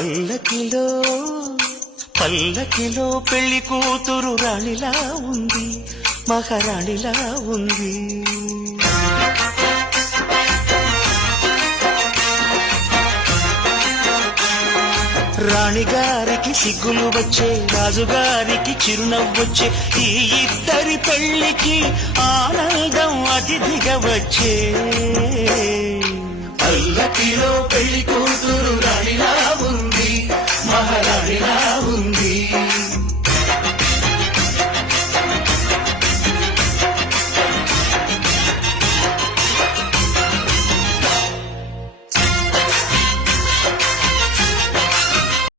పల్లకిలో పల్లకిలో పెళ్లి కూతురు రాణిలా ఉంది, మహారాణిలా ఉంది. రాణిగారికి సిగ్గులు వచ్చే, రాజుగారికి చిరునవ్వొచ్చే, ఈ ఇద్దరి పెళ్లికి ఆనందం అతిథిగా వచ్చే. పల్లకిలో పెళ్లి కూతురు రాణిలా ఉంది,